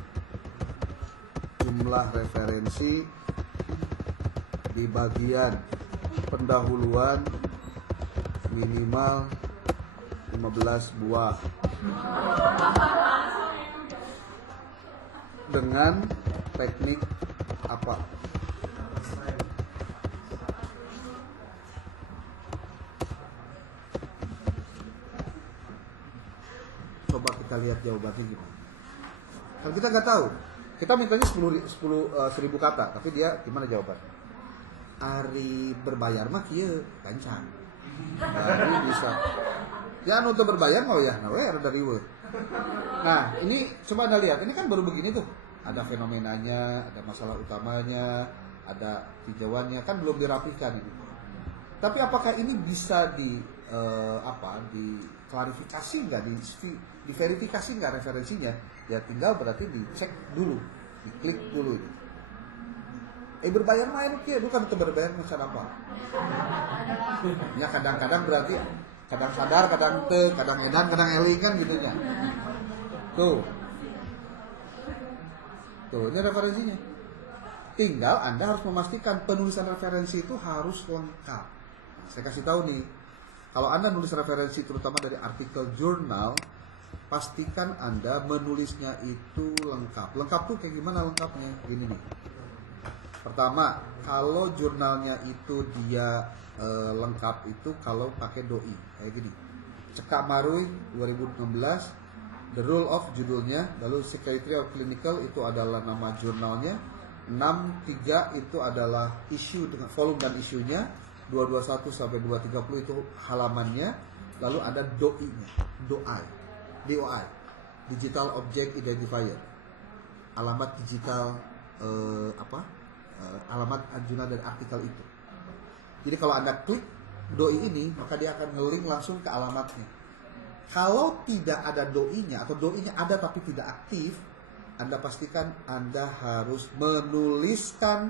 Jumlah referensi di bagian pendahuluan minimal 15 buah. Dengan teknik apa? kita lihat jawabannya gimana. Kan kita nggak tahu. Kita mintanya 10.000 kata, tapi dia gimana jawabannya? Ari berbayar mah kieu gancang. Ari bisa. Ya anu teu berbayar mau ya, nah rada riweuh. Nah, ini coba Anda lihat, ini kan baru begini tuh. Ada fenomenanya, ada masalah utamanya, ada tinjauannya, kan belum dirapikan ini. Tapi apakah ini bisa diklarifikasi nggak, diverifikasi nggak referensinya? Ya tinggal berarti dicek dulu, diklik dulu. Berbayar mah itu kan berbayar macam apa? Ya kadang-kadang berarti kadang sadar, kadang teu, kadang edan, kadang eling kan gitunya. Tuh, ini referensinya. Tinggal Anda harus memastikan penulisan referensi itu harus lengkap. Nah, saya kasih tahu nih, kalau Anda nulis referensi terutama dari artikel jurnal, pastikan Anda menulisnya itu lengkap. Lengkap tuh kayak gimana lengkapnya? Gini nih. Pertama, kalau jurnalnya itu dia lengkap itu kalau pakai doi kayak gini. Cekak Marui 2016, The Rule of judulnya, lalu Secretary of Clinical itu adalah nama jurnalnya, 63 itu adalah issue dengan volume dan isunya, 221 sampai 230 itu halamannya, lalu ada doi-nya, DOI, Digital Object Identifier, alamat digital alamat anjuran dari artikel itu. Jadi kalau Anda klik doi ini, maka dia akan nge-link langsung ke alamatnya. Kalau tidak ada doi-nya atau doi-nya ada tapi tidak aktif, Anda pastikan Anda harus menuliskan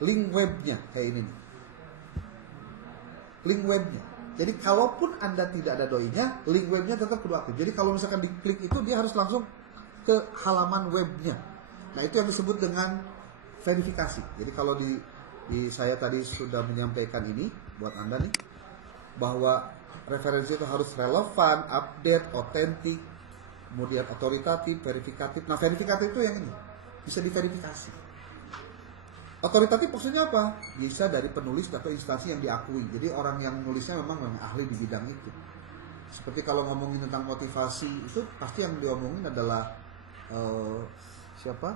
link webnya kayak ini nih. Link webnya. Jadi kalaupun Anda tidak ada doi-nya, link webnya tetap kudu aktif. Jadi kalau misalkan diklik itu, dia harus langsung ke halaman webnya. Nah itu yang disebut dengan verifikasi. Jadi kalau di saya tadi sudah menyampaikan ini buat Anda nih, bahwa referensi itu harus relevan, update, otentik, kemudian otoritatif, verifikatif. Nah verifikatif itu yang ini, bisa diverifikasi. Otoritatif maksudnya apa? Bisa dari penulis atau instansi yang diakui. Jadi orang yang nulisnya memang ahli di bidang itu. Seperti kalau ngomongin tentang motivasi, itu pasti yang diomongin adalah siapa?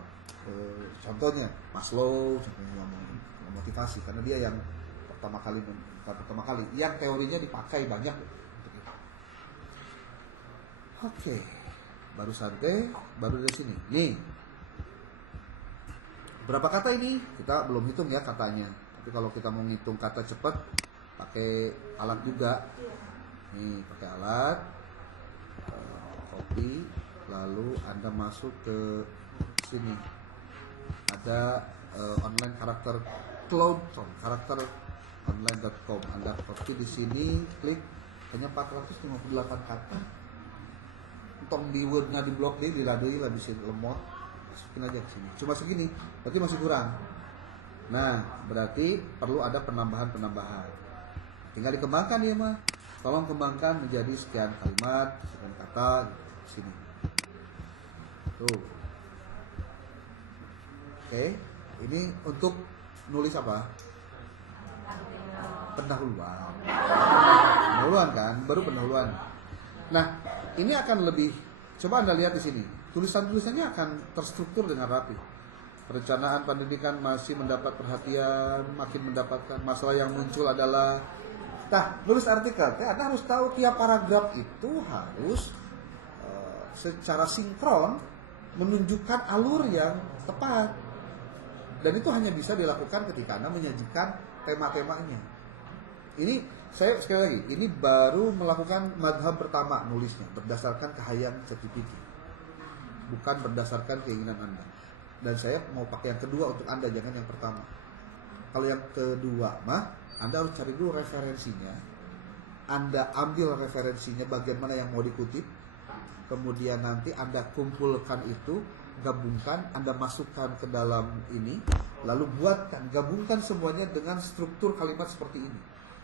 Contohnya Maslow, contohnya ngomongin motivasi, karena dia yang pertama kali yang teorinya dipakai banyak. Oke, baru santai, baru dari sini. Nih, berapa kata ini? Kita belum hitung ya katanya. Tapi kalau kita mau ngitung kata cepat, pakai alat juga. Nih, pakai alat, copy, lalu Anda masuk ke sini. Ada online karakter cloud.com, karakter online.com. Anda copy di sini, klik, hanya 458 kata. Tong di wordnya di blog ini diladui lah bisa lemot, masukin aja ke sini. Cuma segini, berarti masih kurang. Nah, berarti perlu ada penambahan. Tinggal dikembangkan ya mah. Tolong kembangkan menjadi sekian kalimat, sekian kata gitu, sini. Tuh. Oke, ini untuk nulis apa? Pendahuluan kan, baru pendahuluan. Nah, ini akan lebih, coba Anda lihat di sini. Tulisannya akan terstruktur dengan rapi. Perencanaan pendidikan masih mendapat perhatian, makin mendapatkan. Masalah yang muncul adalah, nulis artikel, Anda harus tahu tiap paragraf itu harus secara sinkron menunjukkan alur yang tepat. Dan itu hanya bisa dilakukan ketika Anda menyajikan tema-temanya. Ini saya sekali lagi, ini baru melakukan madhab pertama nulisnya berdasarkan kahayang ChatGPT, bukan berdasarkan keinginan Anda. Dan saya mau pakai yang kedua untuk Anda, jangan yang pertama. Kalau yang kedua mah Anda harus cari dulu referensinya. Anda ambil referensinya bagian mana yang mau dikutip, kemudian nanti Anda kumpulkan itu, gabungkan, Anda masukkan ke dalam ini, lalu gabungkan semuanya dengan struktur kalimat seperti ini.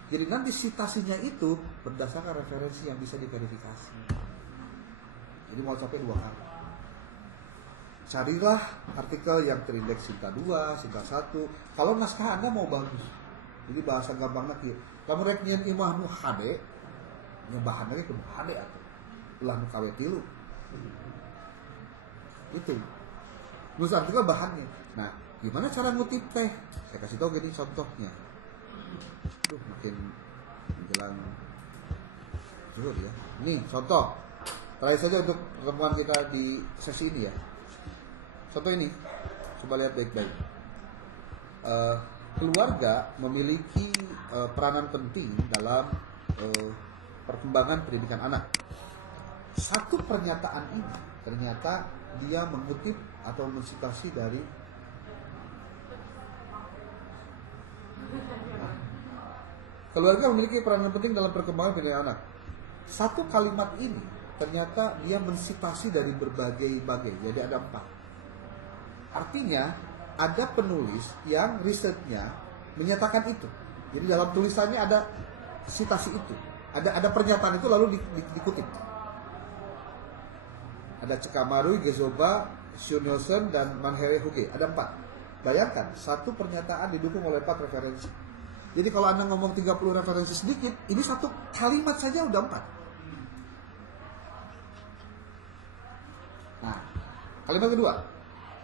Jadi nanti citasinya itu berdasarkan referensi yang bisa diverifikasi. Jadi mau sampai 2 kali. Carilah artikel yang terindeks Sinta 2, Sinta 1. Kalau naskah Anda mau bagus, jadi bahasa gampang lagi. Kamu rek nyeun imah nu HD, nyobahan lagi ke HD atau ulah nu kawe tilu. Itu nulis artikel bahannya. Nah, gimana cara ngutip teh? Saya kasih tahu gini contohnya. Makin menjelang zuhur ya. Ini contoh. Terakhir saja untuk pertemuan kita di sesi ini ya. Contoh ini, coba lihat baik-baik. Keluarga memiliki peranan penting dalam perkembangan pendidikan anak. Satu pernyataan ini ternyata dia mengutip atau mensitasi dari keluarga memiliki peranan penting dalam perkembangan pendidikan anak. Satu kalimat ini ternyata dia mensitasi dari berbagai-bagai, jadi ada 4. Artinya ada penulis yang risetnya menyatakan itu. Jadi dalam tulisannya ada sitasi itu, ada pernyataan itu lalu dikutip. Ada Cekamarui, Gezoba, Shunilson, dan Manhere Huge. Ada 4. Bayangkan, satu pernyataan didukung oleh 4 referensi. Jadi kalau Anda ngomong 30 referensi sedikit, ini satu kalimat saja udah 4. Nah, kalimat kedua.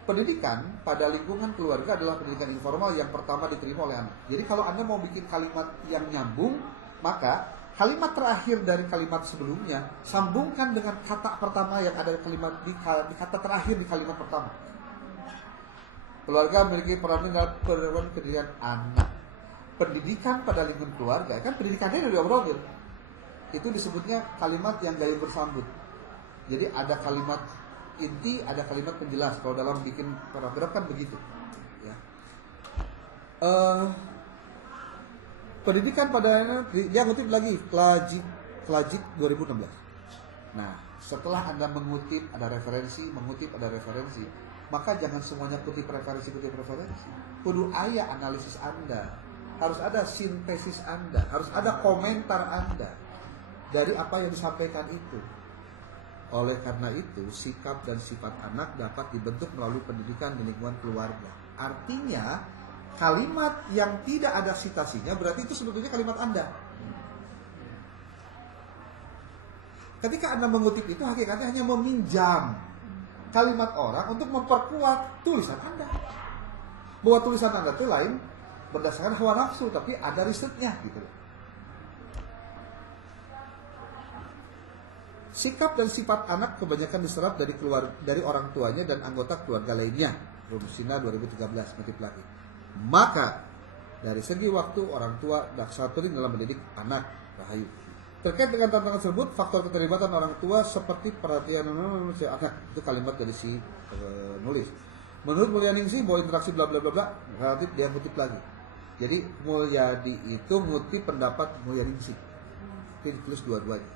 Pendidikan pada lingkungan keluarga adalah pendidikan informal yang pertama diterima oleh anak. Jadi kalau Anda mau bikin kalimat yang nyambung, maka kalimat terakhir dari kalimat sebelumnya sambungkan dengan kata pertama yang ada di kata terakhir di kalimat pertama. Keluarga memiliki peran dalam pendidikan anak. Pendidikan pada lingkungan keluarga, kan pendidikannya udah diobrolin. Itu disebutnya kalimat yang gayung bersambut. Jadi ada kalimat inti, ada kalimat penjelas. Kalau dalam bikin paragraf kan begitu. Ya. Pendidikan pada dia ngutip lagi Klajik 2016. Nah, setelah Anda mengutip ada referensi, maka jangan semuanya kutip referensi. Kudu aya analisis Anda. Harus ada sintesis Anda, harus ada komentar Anda dari apa yang disampaikan itu. Oleh karena itu, sikap dan sifat anak dapat dibentuk melalui pendidikan di lingkungan keluarga. Artinya, kalimat yang tidak ada sitasinya berarti itu sebetulnya kalimat Anda. Ketika Anda mengutip itu, hakikatnya hanya meminjam kalimat orang untuk memperkuat tulisan Anda. Bahwa tulisan Anda itu lain berdasarkan hawa nafsu, tapi ada risetnya gitu. Sikap dan sifat anak kebanyakan diserap dari orang tuanya dan anggota keluarga lainnya. Rumusina 2013 motif lagi. Maka dari segi waktu orang tua sangat penting dalam mendidik anak. Rahayu. Terkait dengan tantangan tersebut, faktor keterlibatan orang tua seperti perhatian anak, itu kalimat dari si nulis. Menurut Mulyaningsih bahwa interaksi bla bla bla bla relatif dia kutip lagi. Jadi Mulyadi itu ngutip pendapat Mulyaningsih. Itu ditulis dua-duanya.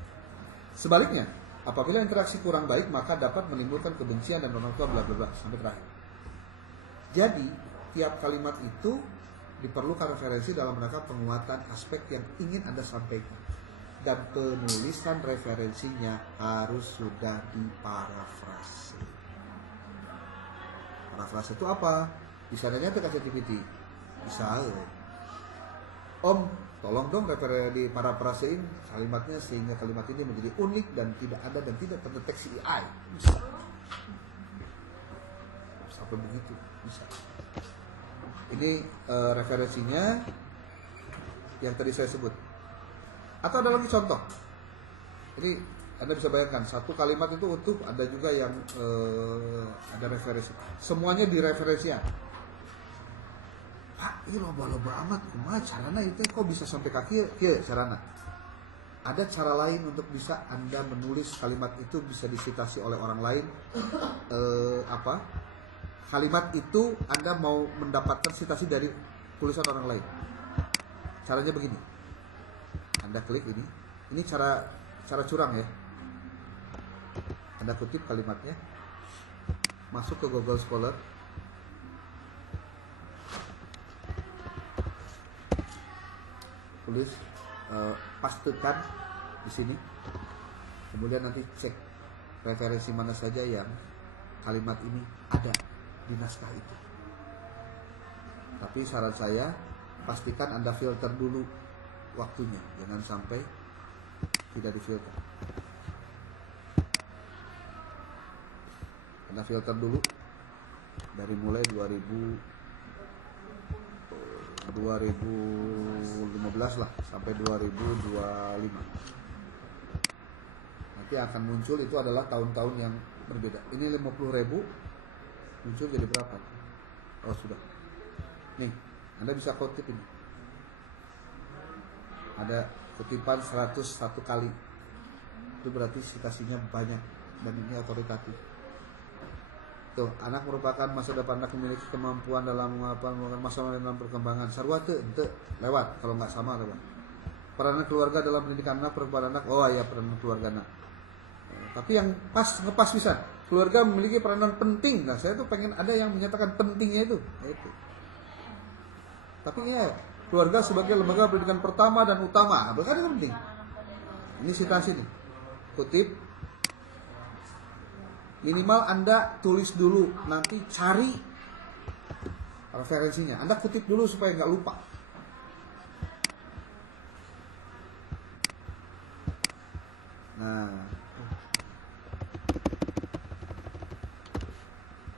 Sebaliknya, apabila interaksi kurang baik maka dapat menimbulkan kebencian dan orang tua bla bla bla sampai terakhir. Jadi, tiap kalimat itu diperlukan referensi dalam rangka penguatan aspek yang ingin Anda sampaikan. Dan penulisan referensinya harus sudah diparafrase. Parafrase itu apa? Bisa nanya ke ChatGPT. Bisa. Om, tolong dong di parafrasein kalimatnya sehingga kalimat ini menjadi unik dan tidak ada dan tidak terdeteksi AI. Bisa. Sampai begitu, bisa. Ini referensinya yang tadi saya sebut. Atau ada lagi contoh. Ini Anda bisa bayangkan satu kalimat itu utuh, ada juga yang ada referensi. Semuanya di referensinya. Pak, ini loba-loba amat, kumaha carana itu kok bisa sampai kaki ya carana. Ada cara lain untuk bisa Anda menulis kalimat itu bisa disitasi oleh orang lain. Kalimat itu Anda mau mendapatkan sitasi dari tulisan orang lain. Caranya begini. Anda klik ini. Ini cara curang ya. Anda kutip kalimatnya. Masuk ke Google Scholar. Tulis, pastekan di sini, kemudian nanti cek referensi mana saja yang kalimat ini ada di naskah itu. Tapi saran saya, pastikan Anda filter dulu waktunya, jangan sampai tidak difilter. Anda filter dulu dari mulai 2015 lah sampai 2025. Nanti akan muncul itu adalah tahun-tahun yang berbeda. Ini 50.000 muncul jadi berapa? Oh sudah. Nih, Anda bisa kutip ini. Ada kutipan 101 kali. Itu berarti citasinya banyak dan ini otoritatif. Tuh, anak merupakan masa depan, anak memiliki kemampuan dalam melakukan masalah dalam perkembangan. Sarwa teu ente lewat kalau nggak sama lewat. Peranan keluarga dalam pendidikan anak, peran anak. Oh ya, peranan keluarga anak. Tapi yang ngepas bisa. Keluarga memiliki peranan penting. Nah, saya tuh pengen ada yang menyatakan pentingnya itu. Itu. Tapi ya, keluarga sebagai lembaga pendidikan pertama dan utama. Bahkan itu penting. Ini citasi nih. Kutip. Minimal Anda tulis dulu, nanti cari referensinya. Anda kutip dulu supaya nggak lupa. Nah,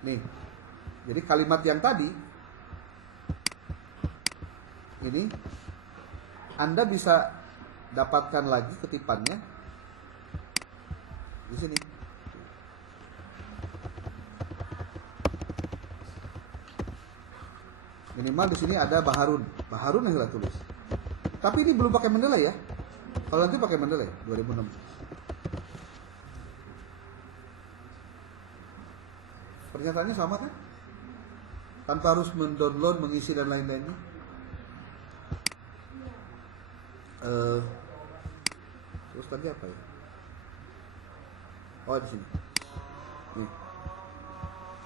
nih, jadi kalimat yang tadi ini Anda bisa dapatkan lagi kutipannya di sini. Minimal di sini ada Baharun yang kita tulis. Tapi ini belum pakai Mendeley ya. Kalau nanti pakai Mendeley 2006. Pernyataannya sama kan? Tanpa harus mendownload, mengisi dan lain-lainnya. Terus tadi apa ya? Oh di sini. Nih.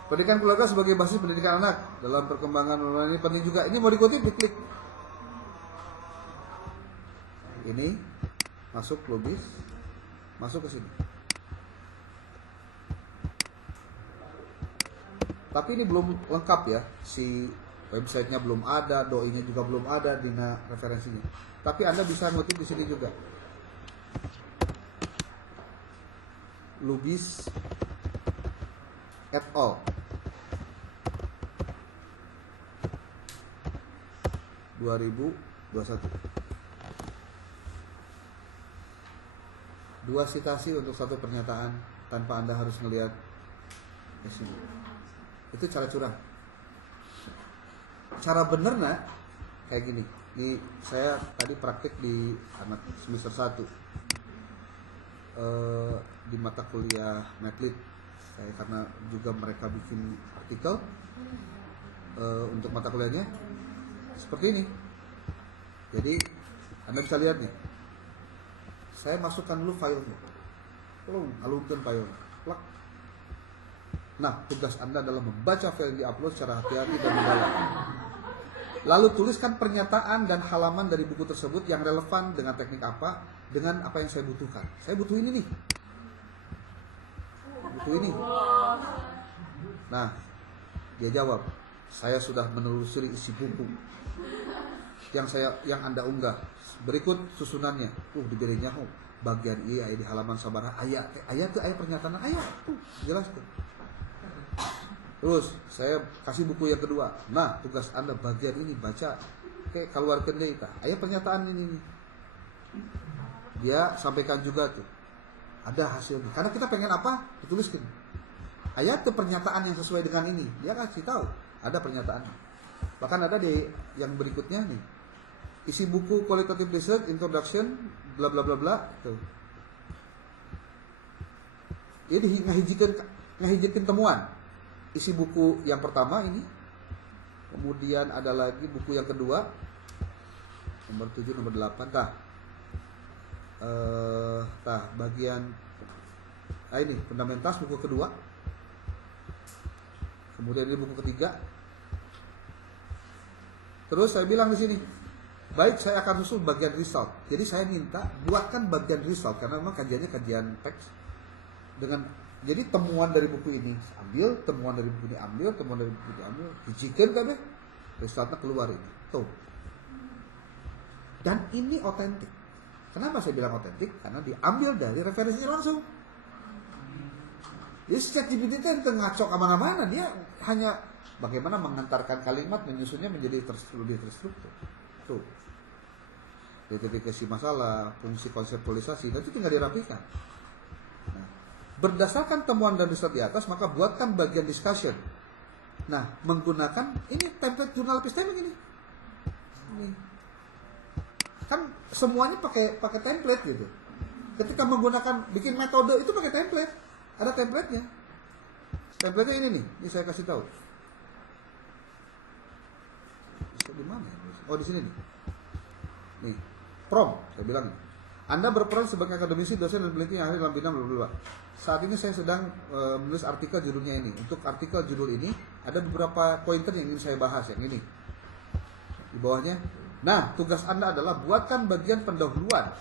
Pendidikan keluarga sebagai basis pendidikan anak dalam perkembangan ini penting juga. Ini mau dikutip, diklik. Ini masuk logis, masuk ke sini. Tapi ini belum lengkap ya, si websitenya belum ada, doi-nya juga belum ada, dina referensinya. Tapi Anda bisa ngutip di sini juga. Lubis et al. 2021. Dua citasi untuk satu pernyataan tanpa Anda harus melihat sini. Itu cara curang. Cara benernya kayak gini. Ini saya tadi praktik di anak semester 1 di mata kuliah Medlit. Saya karena juga mereka bikin artikel untuk mata kuliahnya seperti ini. Jadi Anda bisa lihat nih. Saya masukkan dulu filenya. Alunkan filenya. Plak. Nah, tugas Anda adalah membaca file yang diupload secara hati-hati dan mendalam. Lalu tuliskan pernyataan dan halaman dari buku tersebut yang relevan dengan teknik apa, dengan apa yang saya butuhkan. Saya butuh ini nih. Butuh ini. Nah, dia jawab, saya sudah menelusuri isi buku yang Anda unggah. Berikut susunannya. Diberinya bagian iya di halaman sabaraha ayat tuh ayat pernyataan ayat tuh jelas tuh. Terus saya kasih buku yang kedua. Nah, tugas Anda bagian ini baca. Oke, keluarkan deh itu. Ayat pernyataan ini nih. Dia sampaikan juga tuh. Ada hasilnya. Karena kita pengen apa? Dituliskan. Ayat tuh pernyataan yang sesuai dengan ini. Dia kasih tahu. Ada pernyataan. Bahkan ada di yang berikutnya nih. Isi buku qualitative research, introduction, bla bla bla bla. Tuh. Ini ngahijikan temuan. Isi buku yang pertama ini, kemudian ada lagi buku yang kedua, nomor 7, nomor 8, bagian ini fundamentas buku kedua, kemudian ini buku ketiga. Terus saya bilang di sini, baik saya akan susul bagian result. Jadi saya minta buatkan bagian result karena memang kajiannya kajian teks dengan. Jadi temuan dari buku ini ambil, temuan dari buku ini ambil, temuan dari buku ini ambil, dijikan kabeh, resultnya keluar ini. Tuh. Dan ini otentik. Kenapa saya bilang otentik? Karena diambil dari referensinya langsung. Jadi ChatGPT itu yang ngaco kemana-mana, dia hanya bagaimana mengantarkan kalimat, menyusunnya menjadi lebih terstruktur. Tuh. Identifikasi masalah, fungsi konseptualisasi, nanti tinggal dirapikan. Nah, berdasarkan temuan dan riset di atas, maka buatkan bagian discussion. Nah, menggunakan ini template jurnal epistemic ini. Kan semuanya pakai template gitu. Ketika menggunakan bikin metode itu pakai template, ada template-nya. Template-nya ini nih, ini saya kasih tahu. Di mana? Oh, di sini nih. Nih, prompt, saya bilang. Anda berperan sebagai akademisi, dosen dan peneliti yang ahli dalam bidang bla. Saat ini saya sedang menulis artikel judulnya ini. Untuk artikel judul ini ada beberapa pointer yang ingin saya bahas, yang ini. Di bawahnya. Nah, tugas Anda adalah buatkan bagian pendahuluan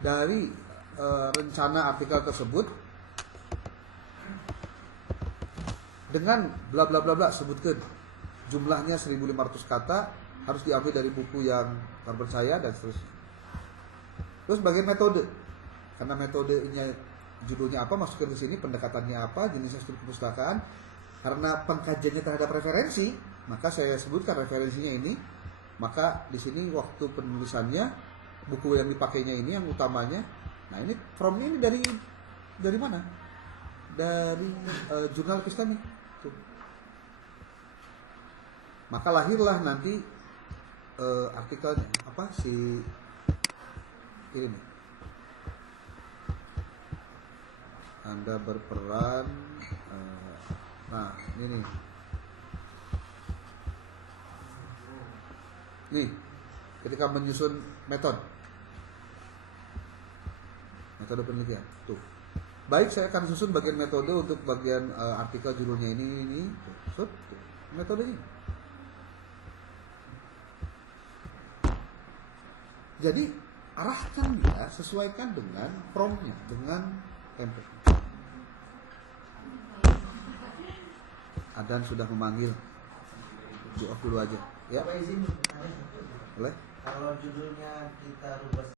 dari rencana artikel tersebut dengan bla bla bla bla, sebutkan jumlahnya 1.500 kata, harus diambil dari buku yang terpercaya dan seterusnya. Terus bagian metode, karena metodenya judulnya apa, masukkan ke sini, pendekatannya apa, jenisnya studi perpustakaan. Karena pengkajiannya terhadap referensi, maka saya sebutkan referensinya ini. Maka di sini waktu penulisannya, buku yang dipakainya ini yang utamanya. Nah, ini from ini dari mana? Dari jurnal epistemic. Tuh. Maka lahirlah nanti artikelnya apa si ini nih. Anda berperan nah ini nih ketika menyusun metode penelitian tuh. Baik, saya akan susun bagian metode untuk bagian artikel judulnya ini tuh. Metodenya. Jadi arahkan dia, sesuaikan dengan promptnya, dengan template. Adan sudah memanggil, di off dulu aja, ya. Boleh? Boleh? Kalau judulnya kita rubah